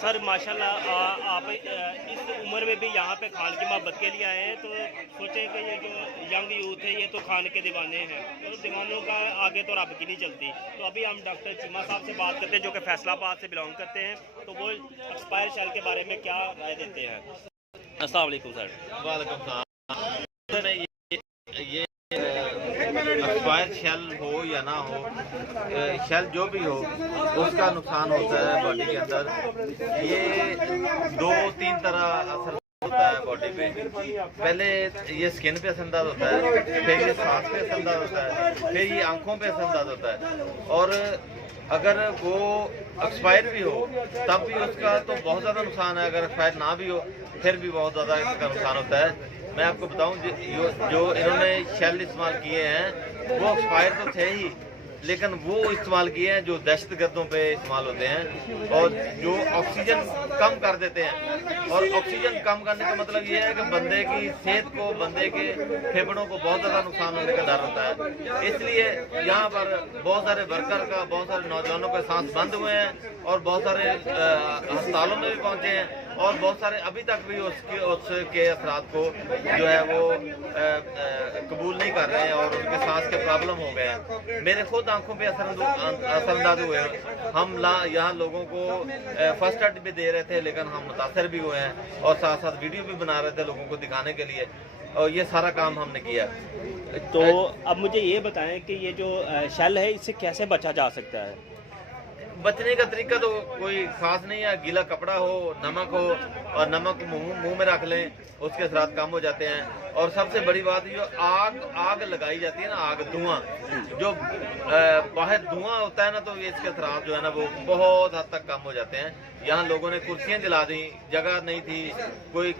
Sir माशाल्लाह आप इस उम्र में भी यहाँ पे खान की मोहब्बत के लिए आए हैं, तो सोचें कि ये जो यंग यूथ है ये तो खान के दीवाने हैं, तो दीवानों का आगे तो रब की नहीं चलती। तो अभी हम डॉक्टर चीमा साहब से बात करते हैं जो कि फैसलाबाद से बिलोंग करते हैं, तो वो एक्सपायर शेल के बारे में क्या राय देते हैं। अस्सलाम वालेकुम सर। वालेकुम सलाम। ये एक्सपायर शेल हो या ना हो, शेल जो भी हो उसका नुकसान होता है बॉडी के अंदर। ये 2-3 तरह असर होता है बॉडी पे। पहले ये स्किन पे असरअंदाज होता है, फिर ये सांस पे असरअंदाज होता है, फिर ये आंखों पे असरअंदाज होता है। और अगर वो एक्सपायर भी हो तब भी उसका तो बहुत ज़्यादा नुकसान है, अगर एक्सपायर ना भी हो फिर भी बहुत ज़्यादा इसका नुकसान होता है। मैं आपको बताऊं जो इन्होंने शेल इस्तेमाल किए हैं वो एक्सपायर तो थे ही, लेकिन वो इस्तेमाल किए हैं जो दहशतगर्दों पे इस्तेमाल होते हैं और जो ऑक्सीजन कम कर देते हैं। और ऑक्सीजन कम करने का मतलब ये है कि बंदे की सेहत को, बंदे के फेफड़ों को बहुत ज़्यादा नुकसान होने का डर होता है। इसलिए यहाँ पर बहुत सारे वर्कर का, बहुत सारे नौजवानों के सांस बंद हुए हैं और बहुत सारे अस्पतालों में भी पहुँचे हैं और बहुत सारे अभी तक भी उसके असरात को जो है वो कबूल नहीं कर रहे हैं और उनके सांस के प्रॉब्लम हो गए हैं। मेरे खुद आंखों पे असरअंदाज हुए हैं। हम यहाँ लोगों को फर्स्ट एड भी दे रहे थे, लेकिन हम मुतासर भी हुए हैं और साथ साथ वीडियो भी बना रहे थे लोगों को दिखाने के लिए, और ये सारा काम हमने किया। तो अब मुझे ये बताएं कि ये जो शेल है इससे कैसे बचा जा सकता है। बचने का तरीका तो कोई खास नहीं है, गीला कपड़ा हो, नमक हो और नमक मुंह में रख लें, उसके असरात कम हो जाते हैं। और सबसे बड़ी बात जो आग लगाई जाती है ना, आग धुआं जो बाहर धुआं होता है ना, तो इसके असरात जो है ना वो बहुत हद तक कम हो जाते हैं। यहाँ लोगों ने कुर्सियाँ जला दी, जगह नहीं थी, कोई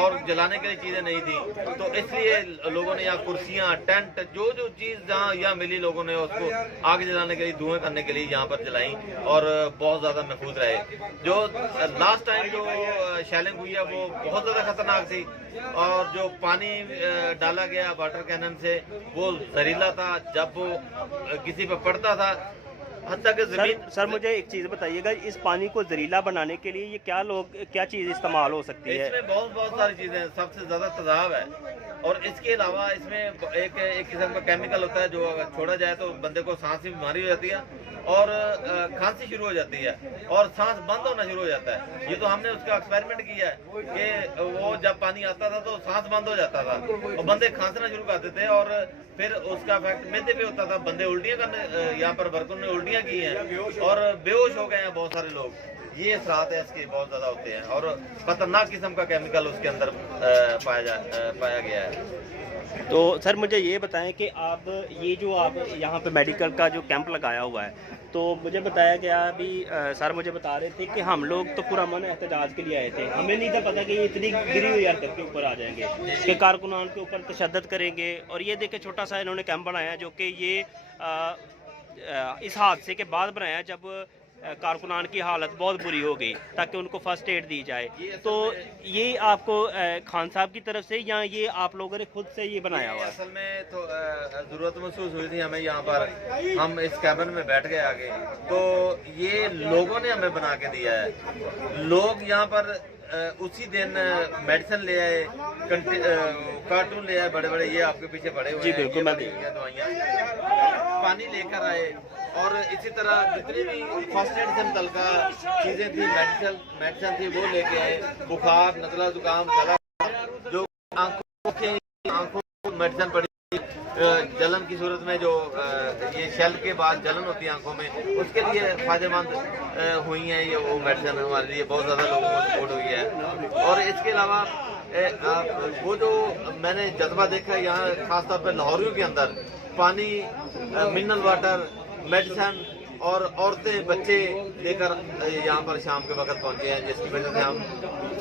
और जलाने के लिए चीज़ें नहीं थी, तो इसलिए लोगों ने यहाँ कुर्सियाँ, टेंट, जो चीज़ जहाँ यहाँ मिली लोगों ने उसको आग जलाने के लिए, धुएं करने के लिए यहाँ पर जलाई और बहुत ज़्यादा महफूज रहे। जो लास्ट टाइम जो शेलिंग हुई है वो बहुत ज़्यादा खतरनाक थी और जो पानी डाला गया वाटर कैनन से वो जहरीला था। जब वो किसी पे पड़ता था हत्ता के जमीन। सर मुझे एक चीज़ बताइएगा, इस पानी को जहरीला बनाने के लिए ये क्या चीज़ इस्तेमाल हो सकती है। इसमें बहुत सारी चीज़ें हैं। सबसे ज़्यादा तेजाब है और इसके अलावा इसमें एक किस्म का केमिकल होता है जो अगर छोड़ा जाए तो बंदे को सांस की बीमारी हो जाती है और खांसी शुरू हो जाती है और सांस बंद होना शुरू हो जाता है। ये तो हमने उसका एक्सपेरिमेंट किया है कि वो जब पानी आता था तो सांस बंद हो जाता था और बंदे खांसना शुरू कर देते और फिर उसका इफेक्ट मैदे पे होता था। बंदे उल्टियाँ करने, यहाँ पर वर्करों ने उल्टियाँ की हैं और बेहोश हो गए हैं बहुत सारे लोग। ये असरात है इसके बहुत ज़्यादा होते हैं और खतरनाक किस्म का केमिकल उसके अंदर पाया गया है। तो सर मुझे ये बताएं कि आप ये जो आप यहाँ पे मेडिकल का जो कैंप लगाया हुआ है, तो मुझे बताया गया अभी सर मुझे बता रहे थे कि हम लोग तो पुरअमन एहतजाज के लिए आए थे, हमें नहीं था पता कि ये इतनी गिरी हुई हरकत के ऊपर आ जाएंगे कि कारकुनान के ऊपर तशद्दुद करेंगे। और ये देखे छोटा सा इन्होंने कैंप बनाया जो कि ये इस हादसे के बाद बनाया जब कारकुनान की हालत बहुत बुरी हो गई ताकि उनको फर्स्ट एड दी जाए। तो ये आपको खान साहब की तरफ से या ये आप लोगों ने खुद से ये बनाया हुआ है? असल में तो ज़रूरत महसूस हुई थी हमें, यहाँ पर हम इस कैबिन में बैठ गए आगे, तो ये लोगों ने हमें बना के दिया है। लोग यहाँ पर उसी दिन मेडिसिन ले आए, कार्टून ले आए बड़े बड़े, ये आपके पीछे पड़े हुए हैं, ये दवाइयाँ, पानी लेकर आए और इसी तरह जितनी भी फर्स्ट एड से मुतल्लिका चीज़ें थी, मेडिसिन थी वो लेके आए। बुखार, नज़ला, जुकाम, गला, जो आंखों मेडिसिन पड़ी, जलन की सूरत में जो ये शेल के बाद जलन होती है आंखों में, उसके लिए फायदेमंद हुई है ये वो मेडिसिन, हमारे लिए बहुत ज़्यादा लोगों को सपोर्ट हुई है। और इसके अलावा वो जो मैंने जज्बा देखा है यहाँ खासतौर पर लाहौरियों के अंदर, पानी, मिनरल वाटर, मेडिसिन اور عورتیں بچے لے کر یہاں پر شام کے وقت پہنچے ہیں، جس کی وجہ سے ہم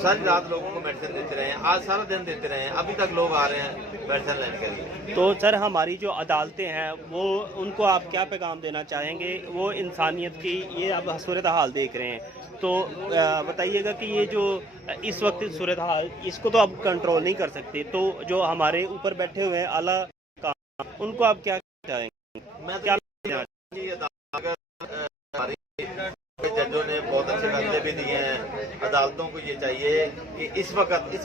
ساری رات لوگوں کو میڈیسن دیتے رہے ہیں، آج سارا دن دیتے رہے ہیں، ابھی تک لوگ آ رہے ہیں میڈیسن لینے کے لیے۔ تو سر ہماری جو عدالتیں ہیں وہ ان کو آپ کیا پیغام دینا چاہیں گے؟ وہ انسانیت کی یہ اب صورتحال دیکھ رہے ہیں، تو بتائیے گا کہ یہ جو اس وقت صورتحال اس کو تو آپ کنٹرول نہیں کر سکتے، تو جو ہمارے اوپر بیٹھے ہوئے ہیں اعلیٰ کام ان کو آپ کیا چاہیں گے؟ میں کیا ججوں نے بہت اچھے فیصلے بھی دیے ہیں، عدالتوں کو یہ چاہیے کہ اس وقت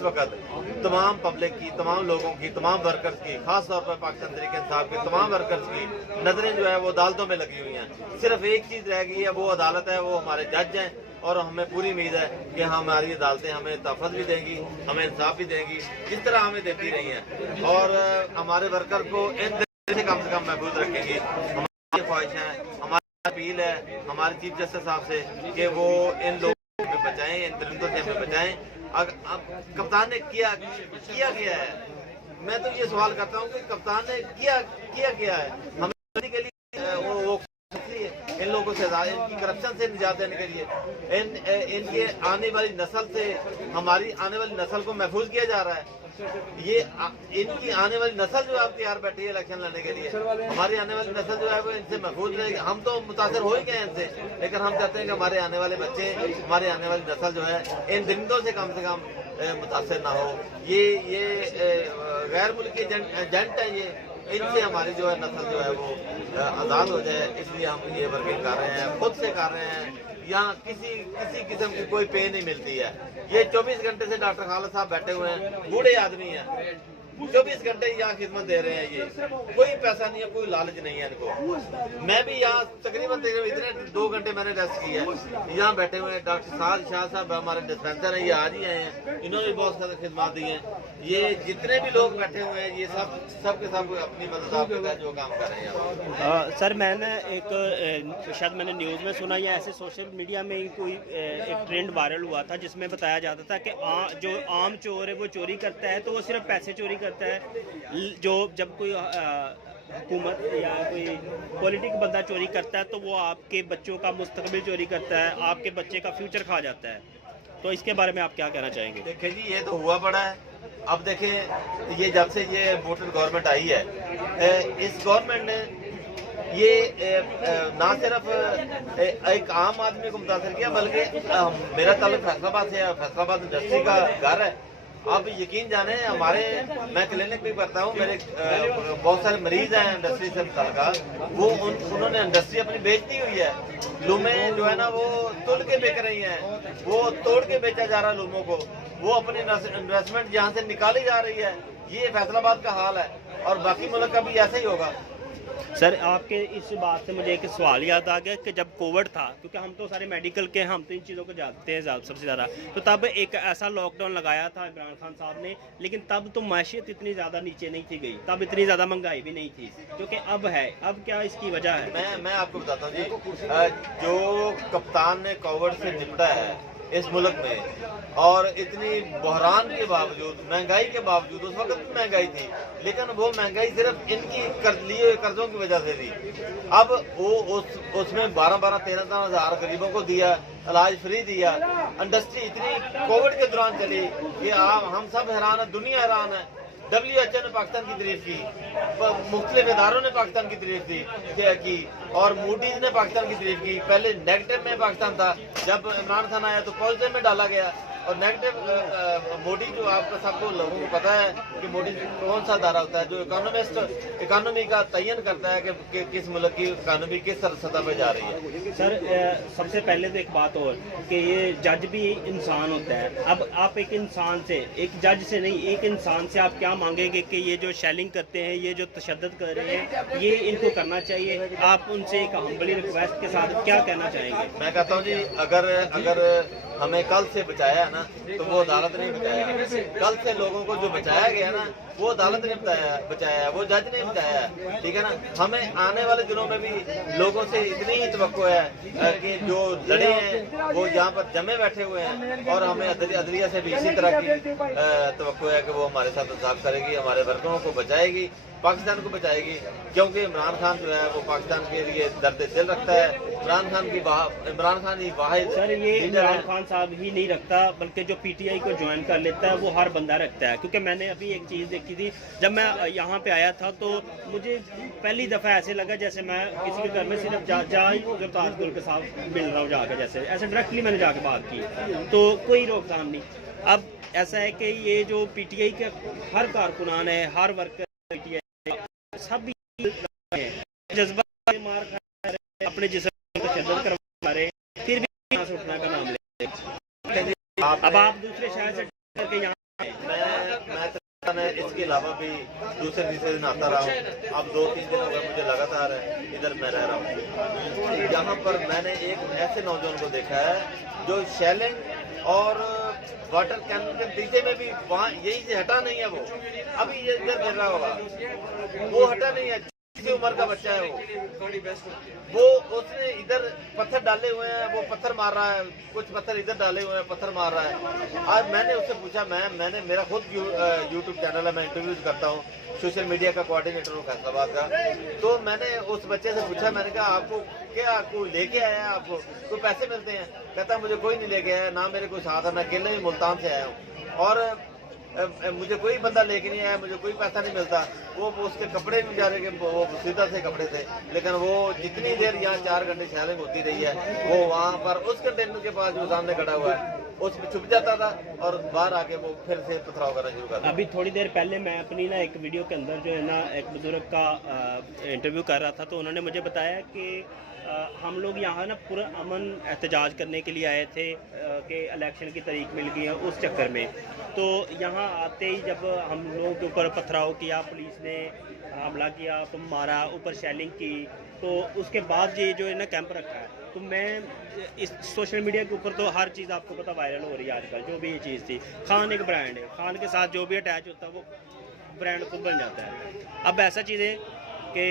تمام پبلک کی، تمام لوگوں کی، تمام ورکرز کی، خاص طور پر پاکستان تحریک انصاف کے تمام ورکرز کی نظریں جو ہے وہ عدالتوں میں لگی ہوئی ہیں۔ صرف ایک چیز رہ گئی ہے، وہ عدالت ہے، وہ ہمارے جج ہیں، اور ہمیں پوری امید ہے کہ ہماری عدالتیں ہمیں تحفظ بھی دیں گی، ہمیں انصاف بھی دیں گی، جس طرح ہمیں دیتی رہی ہیں، اور ہمارے ورکر کو ان سے کم محفوظ رکھیں گی۔ ہماری خواہش ہے، ہماری اپیل ہے ہمارے چیف جسٹس صاحب سے کہ وہ ان لوگوں کو ہمیں بچائیں، ان درندوں سے ہمیں بچائیں۔ اب کپتان نے کیا گیا ہے، میں تو یہ سوال کرتا ہوں کہ کپتان نے کیا ہے ہمیں کے لیے، وہ ان لوگوں سے ان کی کرپشن سے نجات دینے کے لیے، ان کے آنے والی نسل سے، ہماری آنے والی نسل کو محفوظ کیا جا رہا ہے۔ یہ ان کی آنے والی نسل جو ہے اب تیار بیٹھی ہے الیکشن لڑنے کے لیے، ہماری آنے والی نسل جو ہے وہ ان سے محفوظ رہے گی۔ ہم تو متاثر ہو ہی گئے ہیں ان سے، لیکن ہم چاہتے ہیں کہ ہمارے آنے والے بچے، ہماری آنے والی نسل جو ہے ان درندوں سے کم متاثر نہ ہو۔ یہ غیر ملکی ایجنٹ ہیں، یہ ان سے ہماری جو ہے نسل جو ہے وہ آزاد ہو جائے، اس لیے ہم یہ ورکنگ کر رہے ہیں، خود سے کر رہے ہیں۔ یہاں کسی قسم کی کوئی پے نہیں ملتی ہے۔ یہ 24 گھنٹے سے ڈاکٹر خالد صاحب بیٹھے ہوئے ہیں، بوڑھے آدمی ہیں، 24 گھنٹے یہاں خدمت دے رہے ہیں، یہ کوئی پیسہ نہیں ہے، کوئی لالچ نہیں ہے ان کو۔ میں بھی یہاں تقریباً اتنے 2 گھنٹے میں نے ریسٹ کیا ہے، یہاں بیٹھے ہوئے ہیں ڈاکٹر سعد شاہ صاحب ہمارے ڈسپینسر ہیں، یہ آج ہی آئے ہیں، انہوں نے بہت سارے خدمات دی ہیں۔ یہ جتنے بھی لوگ بیٹھے ہوئے ہیں، یہ سب کے سب اپنی مدد کا جو کام کر رہے ہیں۔ سر میں نے ایک شاید میں نے نیوز میں سنا یا ایسے سوشل میڈیا میں کوئی ایک ٹرینڈ وائرل ہوا تھا جس میں بتایا جاتا تھا کہ جو عام چور ہے وہ چوری کرتا ہے تو وہ صرف پیسے چوری کرتا ہے، جو جب کوئی حکومت یا کوئی پولیٹک بندہ چوری کرتا ہے تو وہ آپ کے بچوں کا مستقبل چوری کرتا ہے، آپ کے بچے کا فیوچر کھا جاتا ہے، تو اس کے بارے میں آپ کیا کہنا چاہیں گے؟ دیکھیں جی، یہ تو ہوا پڑا ہے۔ اب دیکھیں، یہ جب سے یہ ووٹر گورنمنٹ آئی ہے، اس گورنمنٹ نے یہ نہ صرف ایک عام آدمی کو متاثر کیا، بلکہ میرا تعلق فیصل آباد سے ہے، فیصل آباد انڈسٹری کا گھر ہے۔ آپ یقین جانیں، میں کلینک بھی کرتا ہوں، میرے بہت سارے مریض ہیں انڈسٹری سے متعلقہ، وہ انہوں نے انڈسٹری اپنی بیچ دی ہوئی ہے، لومیں جو ہے نا وہ تل کے بیچ رہی ہیں، وہ توڑ کے بیچا جا رہا ہے لوموں کو، وہ اپنی انویسٹمنٹ یہاں سے نکالی جا رہی ہے۔ یہ فیصل آباد کا حال ہے، اور باقی ملک کا بھی ایسا ہی ہوگا۔ سر آپ کے اس بات سے مجھے ایک سوال یاد آ گیا کہ جب کووڈ تھا، کیونکہ ہم تو سارے میڈیکل کے، ہم تو ان چیزوں کو جانتے ہیں سب سے زیادہ، تو تب ایک ایسا لاک ڈاؤن لگایا تھا عمران خان صاحب نے، لیکن تب تو معیشت اتنی زیادہ نیچے نہیں تھی گئی، تب اتنی زیادہ مہنگائی بھی نہیں تھی، کیونکہ اب ہے۔ اب کیا اس کی وجہ ہے؟ میں آپ کو بتاتا ہوں جی، جو کپتان نے کووڈ سے نپٹا ہے اس ملک میں، اور اتنی بحران کے باوجود، مہنگائی کے باوجود، اس وقت بھی مہنگائی تھی، لیکن وہ مہنگائی صرف ان کی لیے قرضوں کی وجہ سے تھی۔ اب وہ اس میں 12-13 ہزار غریبوں کو دیا، علاج فری دیا، انڈسٹری اتنی کووڈ کے دوران چلی کہ ہم سب حیران ہیں، دنیا حیران ہے۔ WHO نے پاکستان کی تعریف کی، مختلف اداروں نے پاکستان کی تعریف کی، اور موڈیز نے پاکستان کی تعریف کی۔ پہلے نیگیٹو میں پاکستان تھا، جب عمران خان آیا تو پازیٹو میں ڈالا گیا، اور نیگیٹو موڈی جو آپ کا سب کو لوگوں کو پتا ہے کہ موڈی کون سا ادارہ ہوتا ہے جو اکانومی کا تعین کرتا ہے کہ کس ملک کی اکانومی کس سطح پہ جا رہی ہے۔ سر سب سے پہلے تو ایک بات اور کہ یہ جج بھی انسان ہوتا ہے، اب آپ ایک انسان سے، ایک جج سے نہیں، ایک انسان سے آپ کیا مانگیں گے کہ یہ جو شیلنگ کرتے ہیں، یہ جو تشدد کر رہے ہیں، یہ ان کو کرنا چاہیے؟ آپ ان سے ایک ہمبلی ریکویسٹ کے ساتھ کیا کہنا چاہیں گے؟ میں کہتا ہوں جی، اگر ہمیں کل سے بچایا है ना, तो वो अदालत नहीं बचाया। कल से लोगों को जो बचाया गया ना, वो अदालत ने बचाया है, वो जज ने बचाया है, ठीक है ना। हमें आने वाले दिनों में भी लोगों से इतनी ही तवक्को है कि जो लड़े हैं वो यहाँ पर जमे बैठे हुए हैं, और हमें अदलिया से भी इसी तरह की तवक्को है कि वो हमारे साथ इंसाफ करेगी, हमारे वर्करों को बचाएगी, पाकिस्तान को बचाएगी। क्योंकि इमरान खान जो है वो पाकिस्तान के लिए दर्द दिल रखता है। इमरान खान ही वाहिद सर, ये इमरान खान साहब ही नहीं रखता, बल्कि जो पीटीआई को ज्वाइन कर लेता है वो हर बंदा रखता है। क्योंकि मैंने अभी एक चीज़ देखी थी, जब मैं यहाँ पे आया था तो मुझे पहली दफ़ा ऐसे लगा जैसे मैं किसी के घर में सिर्फ गुरताज गुल के साथ मिल रहा हूँ जाकर, जैसे ऐसे डायरेक्टली मैंने जाके बात की, तो कोई रोकथाम नहीं। अब ऐसा है कि ये जो पीटीआई के हर कारकुनान है, हर वर्कर सब जज्बा मार खा रहे, अपने जिस्म को शदत करवा रहे, फिर भी यहाँ से उठने का नाम ले। अब आप दूसरे शहर से करके यहाँ मैं इसके अलावा भी दूसरे दिन आता रहा हूँ। अब 2-3 दिन हो गए मुझे लगातार इधर मैं रह रहा हूँ। यहाँ पर मैंने एक ऐसे नौजवान को देखा है जो शेलिंग और वाटर कैनन के नीचे में भी वहाँ यही से हटा नहीं है, वो अभी ये इधर गिर रहा होगा, वो हटा नहीं है। किसी उम्र का बच्चा है वो उसने इधर पत्थर डाले हुए हैं, वो पत्थर मार रहा है, कुछ पत्थर इधर डाले हुए हैं, पत्थर मार रहा है। आज मैंने उससे पूछा, मैंने मेरा खुद यूट्यूब चैनल है, मैं इंटरव्यूज करता हूँ, सोशल मीडिया का कोऑर्डिनेटर हूँ फैसलाबाद का। तो मैंने उस बच्चे से पूछा, मैंने कहा आपको क्या कोई लेके आया है, आपको कोई पैसे मिलते हैं? कहता मुझे कोई नहीं लेके आया, ना मेरे कोई साथ है, मैं अकेले ही मुल्तान से आया हूँ, और मुझे कोई बंदा लेके नहीं आया, मुझे कोई पैसा नहीं मिलता। वो उसके कपड़े भी बेचारे के वो सीधा से कपड़े थे, लेकिन वो जितनी देर यहाँ 4 घंटे शेलिंग होती रही है, वो वहाँ पर उस कंटेनर के पास जो सामने खड़ा हुआ है उसमें छुप जाता था और बाहर आके वो फिर से पथराव करना शुरू कर। अभी थोड़ी देर पहले मैं अपनी ना एक वीडियो के अंदर जो है ना एक बुजुर्ग का इंटरव्यू कर रहा था, तो उन्होंने मुझे बताया कि हम लोग यहाँ ना पूरा अमन एहतजाज करने के लिए आए थे कि इलेक्शन की तारीख मिल गई है, उस चक्कर में। तो यहाँ आते ही जब हम लोगों के ऊपर पथराव किया, पुलिस ने हमला किया, तो मारा, ऊपर शेलिंग की, तो उसके बाद ये जो है ना कैंप रखा है। तो मैं इस सोशल मीडिया के ऊपर तो हर चीज़ आपको पता वायरल हो रही है आजकल, जो भी ये चीज़ थी। खान एक ब्रांड है, खान के साथ जो भी अटैच होता है वो ब्रांड खुद बन जाता है। अब ऐसा चीज़ है कि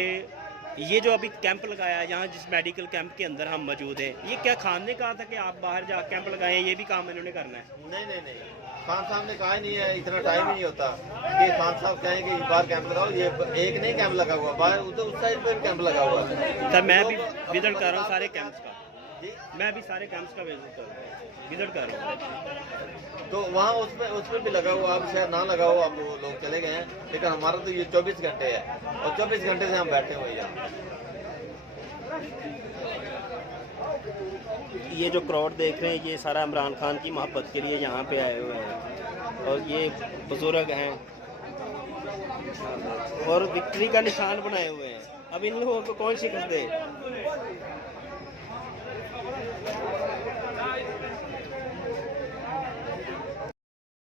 ये जो अभी कैंप लगाया है यहाँ, जिस मेडिकल कैंप के अंदर हम मौजूद हैं, ये क्या खान ने कहा था कि आप बाहर जा कैंप लगाएं, ये भी काम इन्होंने करना है? नहीं, खान साहब ने कहा ही नहीं है, इतना टाइम ही नहीं होता कि खान साहब कहें कि बाहर कैंप लगाओ। ये एक नहीं कैंप लगा हुआ, बाहर उधर उस साइड पे भी कैंप लगा हुआ है। सर मैं भी विजिट कर रहा हूँ सारे कैंप्स का, मैं भी सारे कैंप्स का विजिट कर रहा हूँ। तो वहाँ उसमें भी लगा हुआ, अब शायद ना लगा हुआ, अब वो लोग चले गए हैं, लेकिन हमारा तो ये 24 घंटे है और 24 घंटे से हम बैठे हुए हैं। ये जो क्राउड देख रहे हैं, ये सारा इमरान खान की मोहब्बत के लिए यहाँ पे आए हुए हैं, और ये बुजुर्ग हैं और विक्ट्री का निशान बनाए हुए हैं। अब इन लोगों को कौन शिकस्त दे?